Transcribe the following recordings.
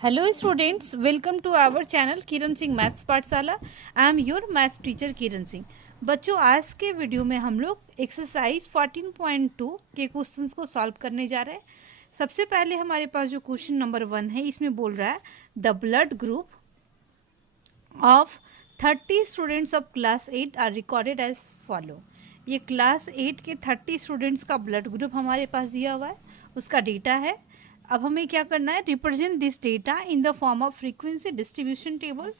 Hello students, welcome to our channel Kiran Singh maths Pathshala. I am your maths teacher Kiran Singh. बच्चों, आज के video में हम लोग एक्सरसाइज 14.2 के क्वेश्चंस को सॉल्व करने जा रहे हैं। सबसे पहले हमारे पास जो क्वेश्चन नंबर 1 है, इसमें बोल रहा है the blood group of 30 students of class 8 are recorded as follow. ये क्लास 8 के 30 स्टूडेंट्स का ब्लड ग्रुप हमारे पास दिया हुआ है, उसका डेटा है। अब हमें क्या करना है, represent this data in the form of frequency distribution table,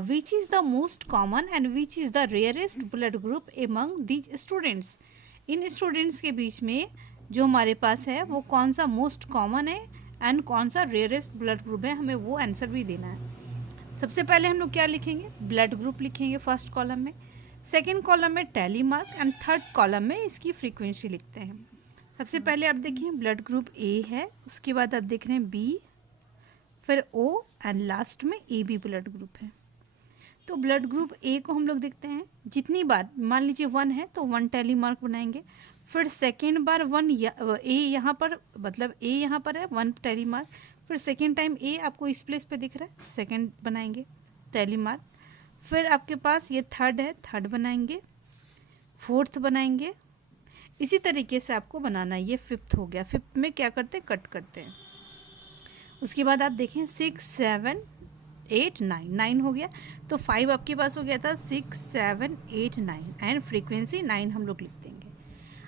which is the most common and which is the rarest blood group among these students. In students के बीच में जो हमारे पास है वो कौन सा मोस्ट कॉमन है एंड कौन सा रेयरेस्ट ब्लड ग्रुप है, हमें वो आंसर भी देना है। सबसे पहले हम लोग क्या लिखेंगे, ब्लड ग्रुप लिखेंगे फर्स्ट कॉलम में, सेकेंड कॉलम में tally mark and third column में इसकी फ्रीक्वेंसी लिखते हैं। सबसे पहले आप देखिए ब्लड ग्रुप ए है, उसके बाद आप देख रहे हैं बी, फिर ओ एंड लास्ट में ए बी ब्लड ग्रुप है। तो ब्लड ग्रुप ए को हम लोग देखते हैं, जितनी बार मान लीजिए 1 है तो 1 टैली मार्क बनाएंगे, फिर सेकेंड बार 1 ए यहाँ पर, मतलब ए यहाँ पर है 1 टैली मार्क, फिर सेकेंड टाइम ए आपको इस प्लेस पे दिख रहा है, सेकेंड बनाएंगे टैली मार्क, फिर आपके पास ये थर्ड है, थर्ड बनाएंगे, फोर्थ बनाएंगे। इसी तरीके से आपको बनाना है। ये फिफ्थ हो गया, फिफ्थ में क्या करते हैं, कट करते हैं। उसके बाद आप देखें 6 7 8 9, 9 हो गया, तो 5 आपके पास हो गया था, 6 7 8 9 एंड फ्रीक्वेंसी 9 हम लोग लिख देंगे।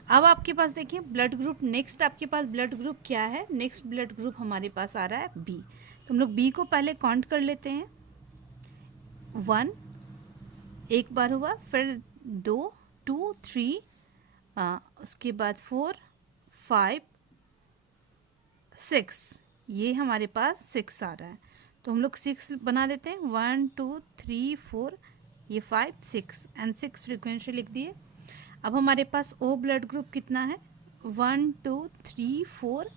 अब आपके पास देखिए ब्लड ग्रुप, नेक्स्ट आपके पास ब्लड ग्रुप क्या है, नेक्स्ट ब्लड ग्रुप हमारे पास आ रहा है बी। तो हम लोग बी को पहले काउंट कर लेते हैं। 1 एक बार हुआ, फिर 2 2 3, उसके बाद 4 5 6, ये हमारे पास 6 आ रहा है, तो हम लोग 6 बना देते हैं। 1 2 3 4, ये 5 6 एंड 6 फ्रीक्वेंसी लिख दिए। अब हमारे पास ओ ब्लड ग्रुप कितना है, 1 2 3 4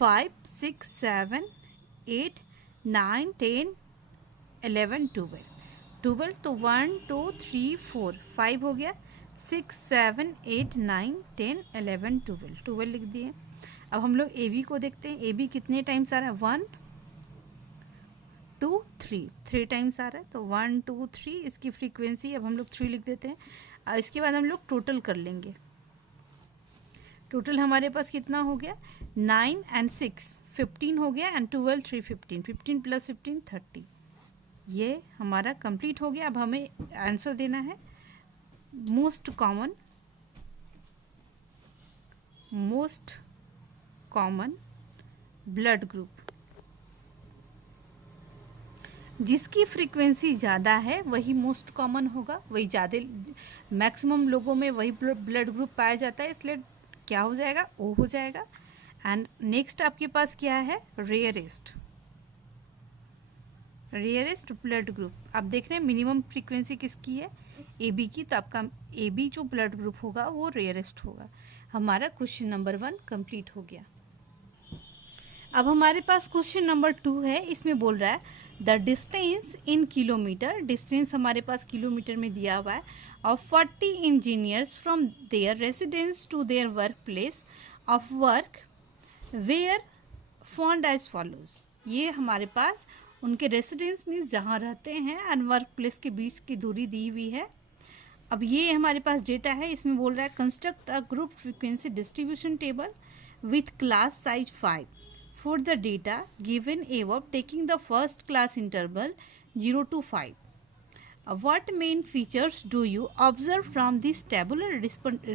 5 6 7 8 9 10 11 12, तो 1 2 3 4 5 हो गया, 6 7 8 9 10 11 12 लिख दिए। अब हम लोग ए बी को देखते हैं, ए बी कितने टाइम्स आ रहा है, 1 2 3 टाइम्स आ रहा है, तो 1 2 3 इसकी फ्रीक्वेंसी, अब हम लोग 3 लिख देते हैं। इसके बाद हम लोग टोटल कर लेंगे। टोटल हमारे पास कितना हो गया, 9 एंड 6 15 हो गया, एंड 12 3 15, 15 प्लस 15 30। ये हमारा कंप्लीट हो गया। अब हमें आंसर देना है मोस्ट कॉमन ब्लड ग्रुप। जिसकी फ्रीक्वेंसी ज़्यादा है वही मोस्ट कॉमन होगा, वही ज़्यादा मैक्सिमम लोगों में वही ब्लड ग्रुप पाया जाता है, इसलिए क्या हो जाएगा, ओ हो जाएगा। एंड नेक्स्ट आपके पास क्या है, रेयरेस्ट ब्लड ग्रुप। आप देख रहे हैं मिनिमम फ्रीक्वेंसी किसकी है, ए बी की, तो आपका ए बी जो ब्लड ग्रुप होगा वो रेयरेस्ट होगा। हमारा क्वेश्चन नंबर 1 कंप्लीट हो गया। अब हमारे पास क्वेश्चन नंबर 2 है, इसमें बोल रहा है the distance in kilometre, distance हमारे पास किलोमीटर में दिया हुआ है, of 40 engineers from their residence to their work place of work were found as follows. ये हमारे पास उनके रेसिडेंस मीन्स जहाँ रहते हैं एंड वर्क प्लेस के बीच की दूरी दी हुई है। अब ये हमारे पास डेटा है, इसमें बोल रहा है construct a group frequency distribution table with class size 5 for the data given above taking the first class interval 0 to 5। What main features do you observe from this tabular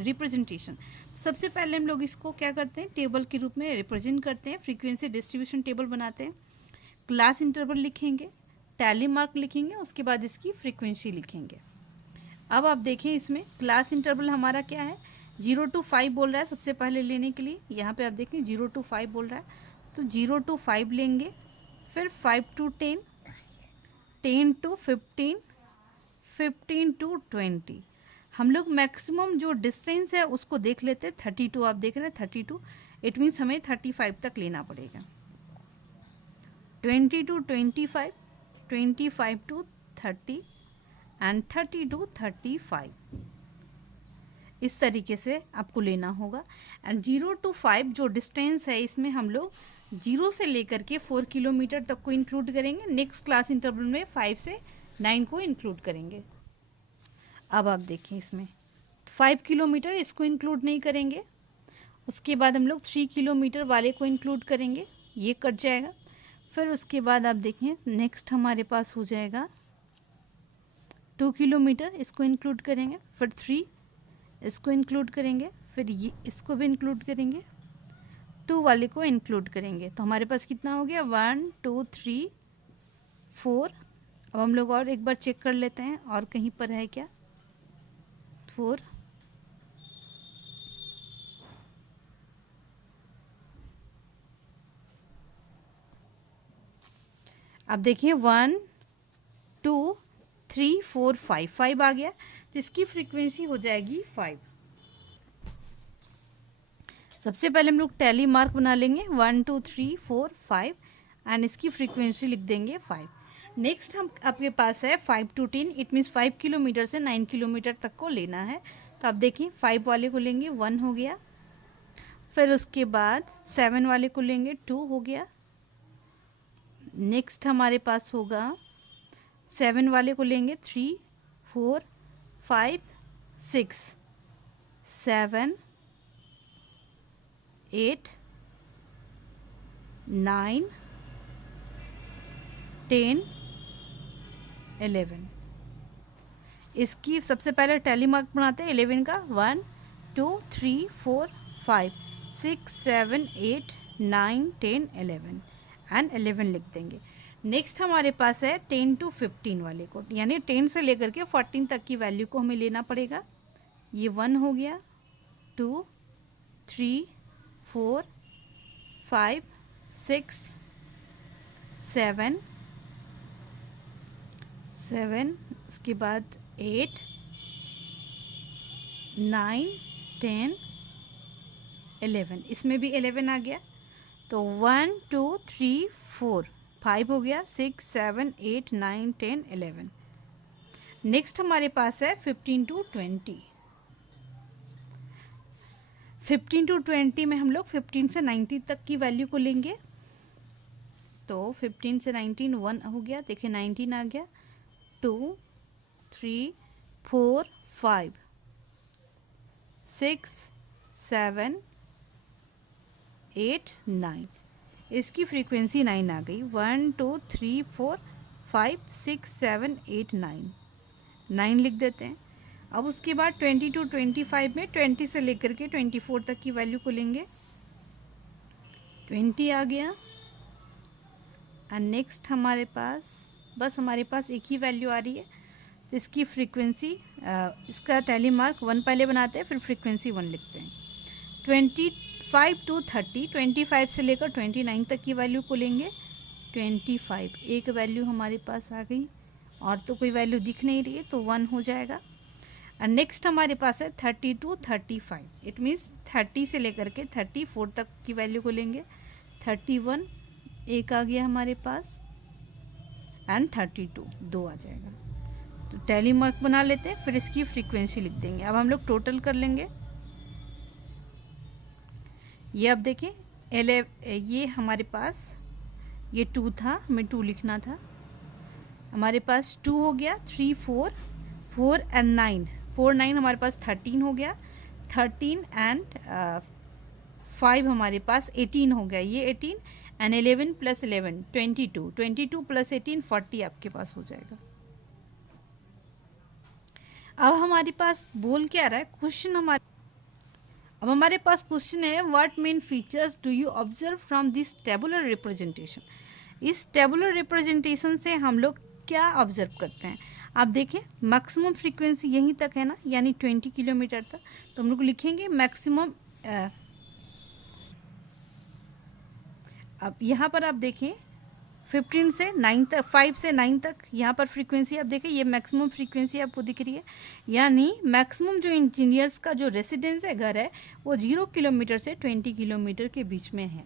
representation? सबसे पहले हम लोग इसको क्या करते हैं, टेबल के रूप में रिप्रेजेंट करते हैं, फ्रीक्वेंसी डिस्ट्रीब्यूशन टेबल बनाते हैं, क्लास इंटरवल लिखेंगे, टैली मार्क लिखेंगे, उसके बाद इसकी फ्रीक्वेंसी लिखेंगे। अब आप देखें इसमें क्लास इंटरवल हमारा क्या है, 0 to 5 बोल रहा है सबसे पहले लेने के लिए। यहाँ पे आप देखें 0 to 5 बोल रहा है, तो 0 to 5 लेंगे, फिर 5 to 10, 10 to 15, 15 to 20। हम लोग मैक्सिमम जो डिस्टेंस है उसको देख लेते हैं, 32 आप देख रहे हैं, 32, इट मीन्स हमें 35 तक लेना पड़ेगा। 20 to 25, 25 to 30 एंड 30 to 35, इस तरीके से आपको लेना होगा। एंड 0 to 5 जो डिस्टेंस है इसमें हम लोग 0 से लेकर के 4 किलोमीटर तक को इंक्लूड करेंगे। नेक्स्ट क्लास इंटरवल में 5 से 9 को इंक्लूड करेंगे। अब आप देखिए इसमें 5 किलोमीटर इसको इंक्लूड नहीं करेंगे। उसके बाद हम लोग 3 किलोमीटर वाले को इंक्लूड करेंगे, ये कट जाएगा। फिर उसके बाद आप देखें नेक्स्ट हमारे पास हो जाएगा 2 किलोमीटर, इसको इंक्लूड करेंगे। फिर 3 इसको इंक्लूड करेंगे, फिर ये इसको भी इंक्लूड करेंगे, 2 वाले को इंक्लूड करेंगे। तो हमारे पास कितना हो गया 1 2 3 4। अब हम लोग और एक बार चेक कर लेते हैं और कहीं पर है क्या 4। अब देखिए 1 2 3 4 5 5 आ गया, तो इसकी फ्रीक्वेंसी हो जाएगी 5। सबसे पहले हम लोग टैली मार्क बना लेंगे 1 2 3 4 5 एंड इसकी फ्रीक्वेंसी लिख देंगे 5। नेक्स्ट हम आपके पास है 5 to 10, इट मीन्स 5 किलोमीटर से 9 किलोमीटर तक को लेना है। तो आप देखिए 5 वाले को लेंगे 1 हो गया, फिर उसके बाद 7 वाले को लेंगे 2 हो गया। नेक्स्ट हमारे पास होगा 7 वाले को लेंगे 3 4 5 6 7 8 9 10 11। इसकी सबसे पहले टैली मार्क बनाते हैं 11 का 1 2 3 4 5 6 7 8 9 10 11 एंड 11 लिख देंगे। नेक्स्ट हमारे पास है 10 to 15 वाले को, यानी 10 से लेकर के 14 तक की वैल्यू को हमें लेना पड़ेगा। ये 1 हो गया 2 3 4 5 6 7 7, उसके बाद 8 9 10 11, इसमें भी 11 आ गया। तो 1 2 3 4 5 हो गया, 6 7 8 9 10 11। नेक्स्ट हमारे पास है 15 to 20। 15 to 20 में हम लोग 15 से 90 तक की वैल्यू को लेंगे। तो 15 से 19 1 हो गया, देखिए 19 आ गया, 2 3 4 5 6 7 8 9, इसकी फ्रीक्वेंसी 9 आ गई। 1 2 3 4 5 6 7 8 9, 9 लिख देते हैं। अब उसके बाद 20 to 25 में 20 से लेकर के 24 तक की वैल्यू को लेंगे। 20 आ गया एंड नेक्स्ट हमारे पास बस हमारे पास एक ही वैल्यू आ रही है, तो इसकी फ्रीक्वेंसी इसका टैली मार्क 1 पहले बनाते हैं, फिर फ्रीक्वेंसी 1 लिखते हैं। 25 to 30, 25 से लेकर 29 तक की वैल्यू को लेंगे। 25 एक वैल्यू हमारे पास आ गई, और तो कोई वैल्यू दिख नहीं रही है, तो 1 हो जाएगा। और नेक्स्ट हमारे पास है 30 to 35, इट मीन्स 30 से लेकर के 34 तक की वैल्यू को लेंगे। 31 एक आ गया हमारे पास एंड 32 2 आ जाएगा। तो टैली मार्क बना लेते हैं, फिर इसकी फ्रीक्वेंसी लिख देंगे। अब हम लोग टोटल कर लेंगे। ये अब देखिए ये हमारे पास ये 2 था, हमें 2 लिखना था। हमारे पास 2 हो गया, 3 4 4 एंड 9 4 9 हमारे पास 13 हो गया। 13 एंड 5 हमारे पास 18 हो गया, ये 18 एंड 11 प्लस 11 22, 22 प्लस 18 40 आपके पास हो जाएगा। अब हमारे पास बोल क्या रहा है क्वेश्चन अब हमारे पास क्वेश्चन है what main features do you observe from this tabular representation. इस टेबुलर रिप्रेजेंटेशन से हम लोग क्या ऑब्जर्व करते हैं। आप देखें मैक्सिमम फ्रीक्वेंसी यहीं तक है ना, यानी 20 किलोमीटर तक, तो हम लोग लिखेंगे मैक्सिमम। अब यहाँ पर आप देखें 15 से 9 तक, 5 से 9 तक यहाँ पर फ्रीक्वेंसी आप देखें, ये मैक्सिमम फ्रीक्वेंसी आपको दिख रही है। यानी मैक्सिमम जो इंजीनियर्स का जो रेसिडेंस है, घर है, वो 0 किलोमीटर से 20 किलोमीटर के बीच में है।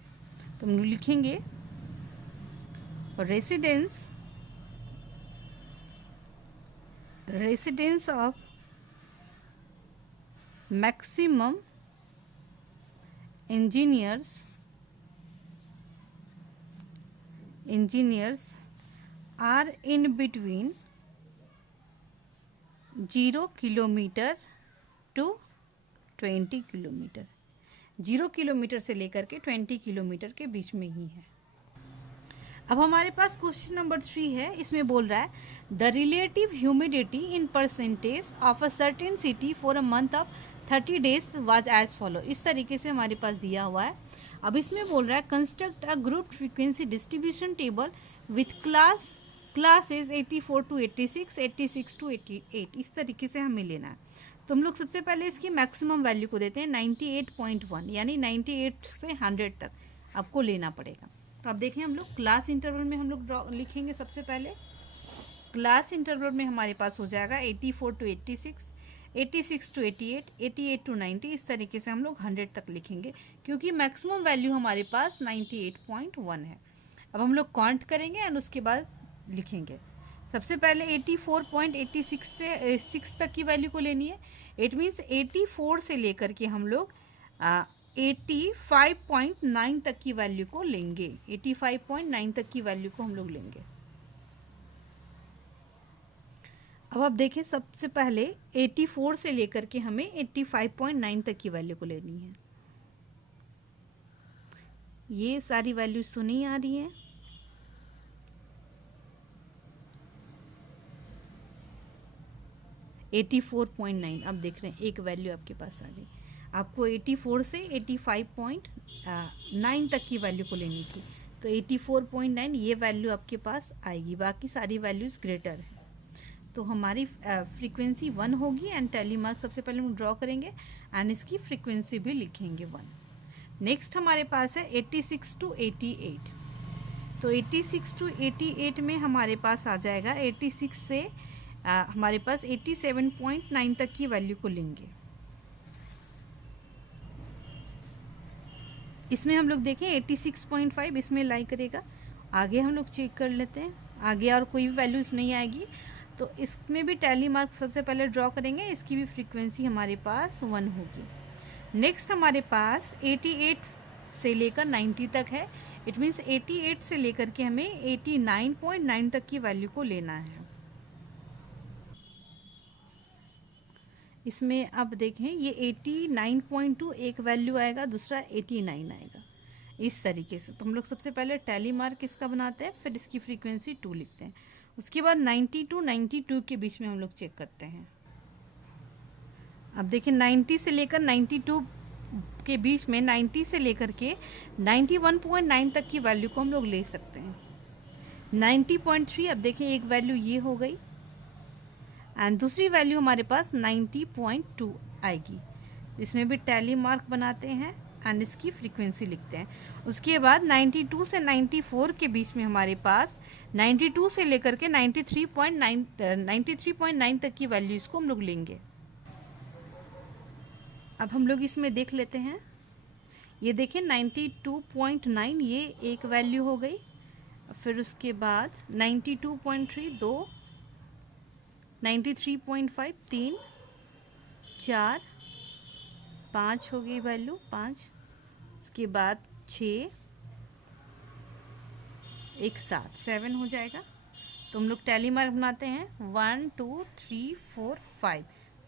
तो हम लिखेंगे residence of maximum engineers engineers are in between 0 kilometre to 20 kilometre, 0 kilometre से लेकर के 20 किलोमीटर के बीच में ही है। अब हमारे पास क्वेश्चन नंबर 3 है। इसमें बोल रहा है the relative humidity in percentage of a certain city for a month of 30 days was as follow. इस तरीके से हमारे पास दिया हुआ है। अब इसमें बोल रहा है construct a group frequency distribution table with classes 84 to 86, 86 to 88। इस तरीके से हमें लेना है। तो हम लोग सबसे पहले इसकी मैक्सिमम वैल्यू को देते हैं 98.1, यानी 98 से 100 तक आपको लेना पड़ेगा। तो अब देखें हम लोग क्लास इंटरवल में हम लोग लिखेंगे। सबसे पहले क्लास इंटरवल में हमारे पास हो जाएगा 84 to 86, 86 to 88, 88 to 90। इस तरीके से हम लोग 100 तक लिखेंगे क्योंकि मैक्सिमम वैल्यू हमारे पास 98.1 है। अब हम लोग काउंट करेंगे एंड उसके बाद लिखेंगे। सबसे पहले 84.86 से 6 तक की वैल्यू को लेनी है। इट मीन्स 84 से लेकर के हम लोग 85.9 तक की वैल्यू को लेंगे। 85.9 तक की वैल्यू को हम लोग लेंगे। अब आप देखें सबसे पहले 84 से लेकर के हमें 85.9 तक की वैल्यू को लेनी है। ये सारी वैल्यूज तो नहीं आ रही हैं। $84.9 अब देख रहे हैं एक वैल्यू आपके पास आ गई। आपको 84 से 85.9 तक की वैल्यू को लेनी थी। तो 84.9 ये वैल्यू आपके पास आएगी, बाकी सारी वैल्यूज़ ग्रेटर है। तो हमारी फ्रीक्वेंसी 1 होगी एंड टैली मार्क सबसे पहले हम ड्रॉ करेंगे एंड इसकी फ्रीक्वेंसी भी लिखेंगे 1। नेक्स्ट हमारे पास है 86 to 88। तो 86 to 88 में हमारे पास आ जाएगा 86 से हमारे पास 87.9 तक की वैल्यू को लेंगे। इसमें हम लोग देखें 86.5 इसमें लाई करेगा। आगे हम लोग चेक कर लेते हैं, आगे और कोई भी वैल्यूज़ नहीं आएगी। तो इसमें भी टैली मार्क सबसे पहले ड्रॉ करेंगे। इसकी भी फ्रीक्वेंसी हमारे पास 1 होगी। नेक्स्ट हमारे पास 88 से लेकर 90 तक है। इट मीन्स 88 से लेकर के हमें 89.9 तक की वैल्यू को लेना है। इसमें अब देखें ये 89.2 एक वैल्यू आएगा, दूसरा 89 आएगा। इस तरीके से तो हम लोग सबसे पहले टैली मार्क इसका बनाते हैं, फिर इसकी फ्रीक्वेंसी 2 लिखते हैं। उसके बाद 90 to 92 के बीच में हम लोग चेक करते हैं। अब देखें 90 से लेकर 92 के बीच में 90 से लेकर के 91.9 तक की वैल्यू को हम लोग ले सकते हैं। 90.3 अब देखें एक वैल्यू ये हो गई एंड दूसरी वैल्यू हमारे पास 90.2 आएगी। इसमें भी टैली मार्क बनाते हैं एंड इसकी फ्रीक्वेंसी लिखते हैं। उसके बाद 92 से 94 के बीच में हमारे पास 92 से लेकर के 93.9 तक की वैल्यू इसको हम लोग लेंगे। अब हम लोग इसमें देख लेते हैं। ये देखें 92.9 ये एक वैल्यू हो गई। फिर उसके बाद 92.3 2, 93.5 3, 4, 5 हो गई वैल्यू 5। उसके बाद 6, एक 7 हो जाएगा। तो हम लोग टैली मार्क बनाते हैं 1 2 3 4 5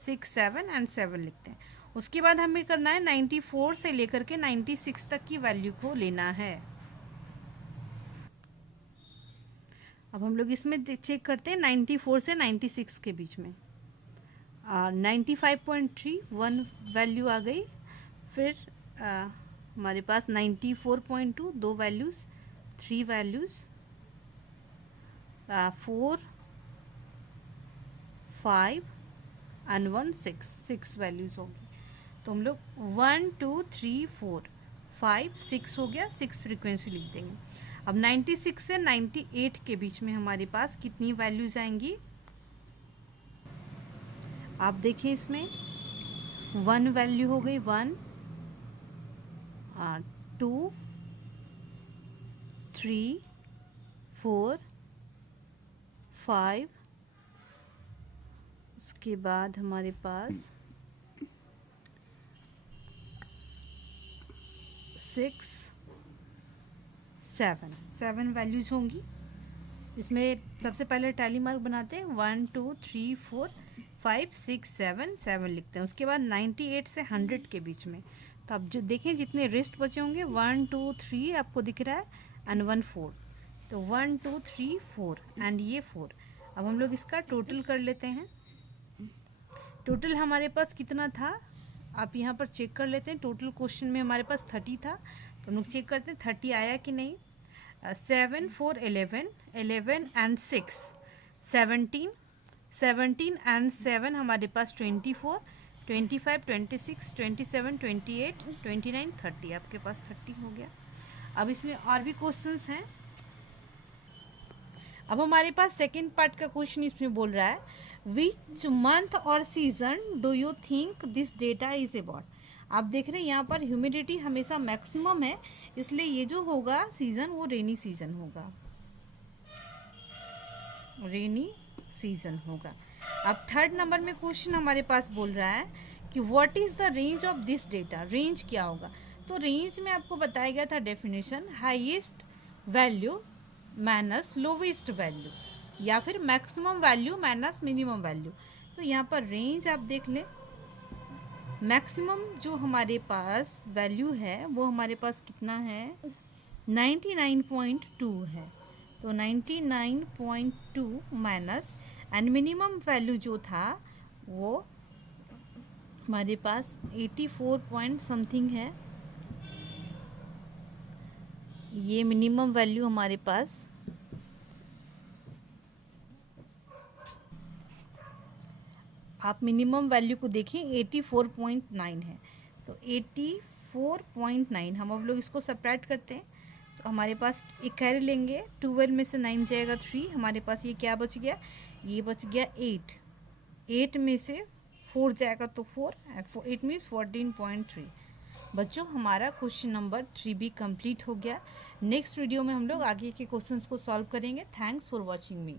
6 7 एंड 7 लिखते हैं। उसके बाद हमें करना है 94 से लेकर के 96 तक की वैल्यू को लेना है। अब हम लोग इसमें चेक करते हैं 94 से 96 के बीच में 95.3 1 वैल्यू आ गई। फिर हमारे पास 94.2 2 वैल्यूज़ 3 वैल्यूज़ 4 5 एंड 1 6 वैल्यूज़ होंगी। तो हम लोग 1 2 3 4 5 6 हो गया, 6 फ्रीक्वेंसी लिख देंगे। अब 96 से 98 के बीच में हमारे पास कितनी वैल्यूज आएंगी आप देखिए। इसमें 1 वैल्यू हो गई 1 2 3 4 5। उसके बाद हमारे पास 6 7 वैल्यूज होंगी। इसमें सबसे पहले टैली मार्क बनाते हैं, 1 2 3 4 5 6 7 लिखते हैं। उसके बाद 98 से 100 के बीच में, तो अब जो देखें जितने रेस्ट बचे होंगे 1 2 3 आपको दिख रहा है एंड 1 4, तो 1 2 3 4 एंड ये 4। अब हम लोग इसका टोटल कर लेते हैं। टोटल हमारे पास कितना था आप यहाँ पर चेक कर लेते हैं। टोटल क्वेश्चन में हमारे पास 30 था, तो हम लोग चेक करते हैं 30 आया कि नहीं। 7 4 11 11 एंड 6 17 17 एंड 7 हमारे पास 24 25 26 27 28 29 30, आपके पास 30 हो गया। अब इसमें और भी क्वेश्चंस हैं। अब हमारे पास सेकेंड पार्ट का क्वेश्चन इसमें बोल रहा है, विच मंथ और season do you think this data is about. आप देख रहे हैं यहाँ पर ह्यूमिडिटी हमेशा मैक्सिमम है, इसलिए ये जो होगा सीजन वो रेनी सीजन होगा, रेनी सीजन होगा। अब थर्ड नंबर में क्वेश्चन हमारे पास बोल रहा है कि what is the range of this data. Range क्या होगा, तो रेंज में आपको बताया गया था definition, highest value minus lowest value, या फिर maximum value minus minimum value. तो यहाँ पर रेंज आप देख लें, मैक्सिमम जो हमारे पास वैल्यू है वो हमारे पास कितना है 99.2 है, तो 99.2 माइनस एंड मिनिमम वैल्यू जो था वो हमारे पास 84 पॉइंट समथिंग है। ये मिनिमम वैल्यू हमारे पास आप मिनिमम वैल्यू को देखिए 84.9 है, तो 84.9 हम अब लोग इसको सब्ट्रैक्ट करते हैं, तो हमारे पास एक कैरी लेंगे, 12 में से 9 जाएगा 3, हमारे पास ये क्या बच गया, ये बच गया 8, 8 में से 4 जाएगा तो 4, 8 मीन्स 14.3। बच्चों हमारा क्वेश्चन नंबर 3 भी कंप्लीट हो गया। नेक्स्ट वीडियो में हम लोग आगे के क्वेश्चंस को सॉल्व करेंगे। Thanks for watching me.